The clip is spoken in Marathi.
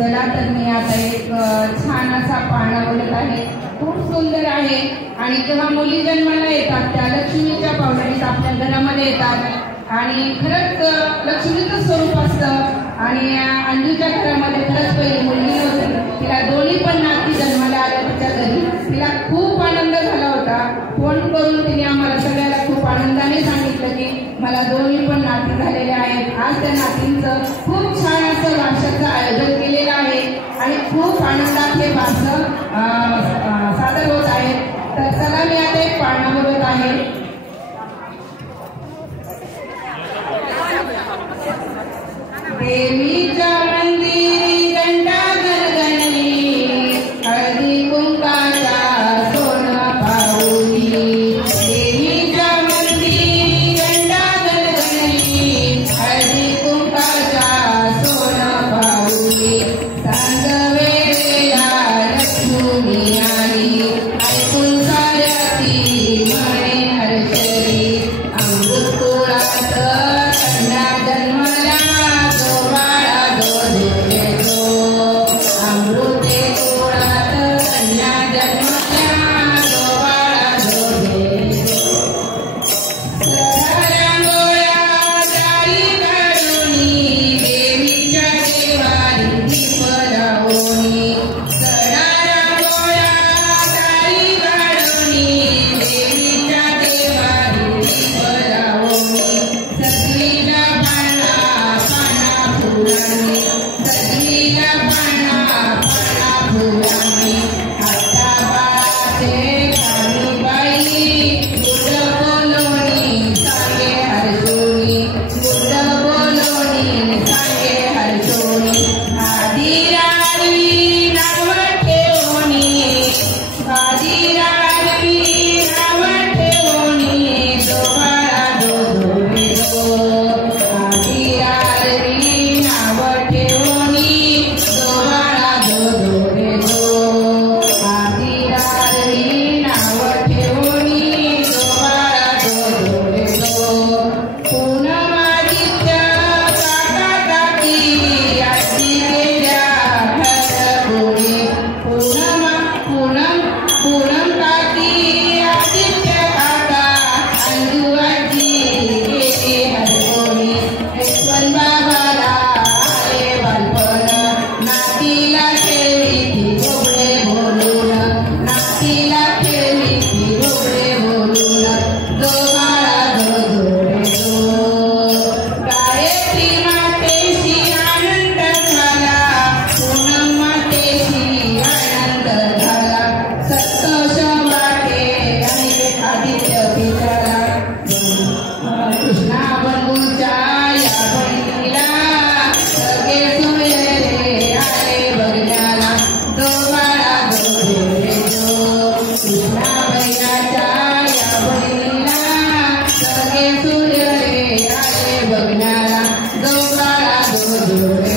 चला तर मी आता एक छान असा पाळणा बोलत आहे, खूप सुंदर आहे। आणि जेव्हा मुली जन्माला येतात त्या लक्ष्मीच्या पावडणीत आपल्या घरामध्ये येतात आणि खरंच लक्ष्मीचं स्वरूप असतं। आणि अंजूच्या घरामध्ये खरंच पहिली मुलगी होती, तिला दोन्ही पण नाती जन्माला आल्या तिच्या घरी। तिला खूप आनंद झाला होता। फोन करून तिने आम्हाला सगळ्याला खूप आनंदाने सांगितलं की मला दोन्ही पण नाती झालेले आहेत। आज त्या नातींचं खूप छान असं वारशाचं आयोजन केलेलं आहे आणि खूप आनंदात हे वारसं सादर होत आहे। तर चला मी आता एक पाळणा बोलत आहे। देवीच्या मंदिरी घंटा गणगणी, हळदी कुंकाचा सोनं पाऊली। देवीच्या मंदिरी घंटा गणगणी, हळदी कुंकाचा सोनं पाऊली। सांग वेळेला लक्ष्मी आली, ऐकून साऱ्याची म्हणे हर्षरी। अमृत कुळात कन्या जन्मला, बघणारा गौराळा